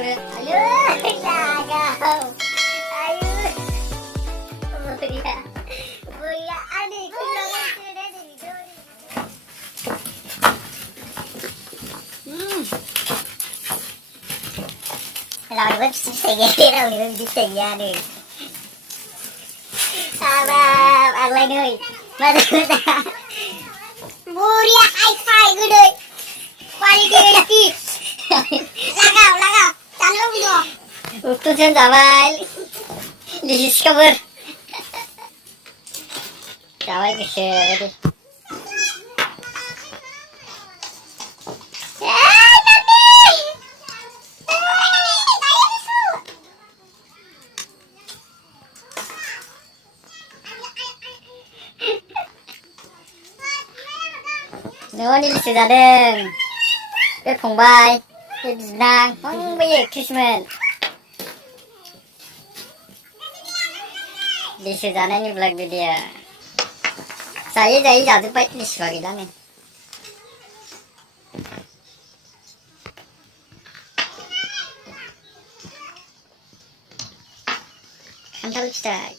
buru. Aduh, cakep. Ayo. Buya. Buya, adik.เราเดี๋ยวสิเสียเราเดี๋ยวสิเสียนี่อะไรเลยมาดูนะบุรีไอ้ไข่กูเลยควายดีดีlagaw tanah video untuk jawab discover jawab ke Noni sudah deng, pengbai, nang, banyak Christmas. Di sana ni vlog video. Saya jadi jatuh baik ni sekali dah ni. Kantal kita.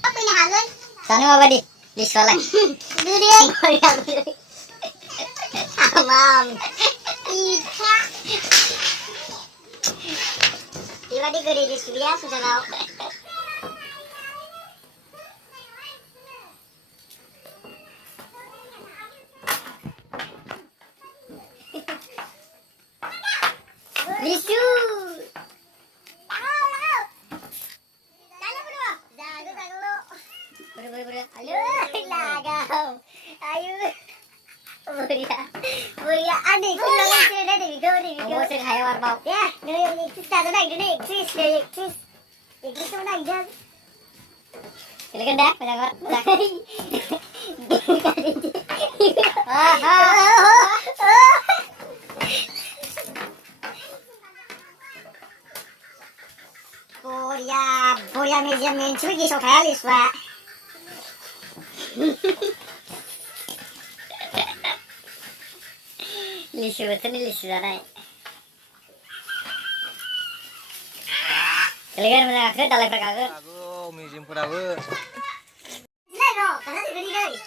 Apa ini halan? Sana apa di? Di sekolah. Duduk. Amam. Ika. Tiba di gede di sebelah sudah tahu. Lisu. Buru. Aduh, lagaw. Ayo. Buya, adik. Mau sih kayak warbau. Ya, ini kita naik dulu, Chris. Kita naik dah. Silakan dah, banyak. Buya meja mencuri kisah kali, Pak. Lisu betul ni lisu sana. Kalian mana ke dalam perkara? Aku musim perahu. Lego, mana tu gini gini?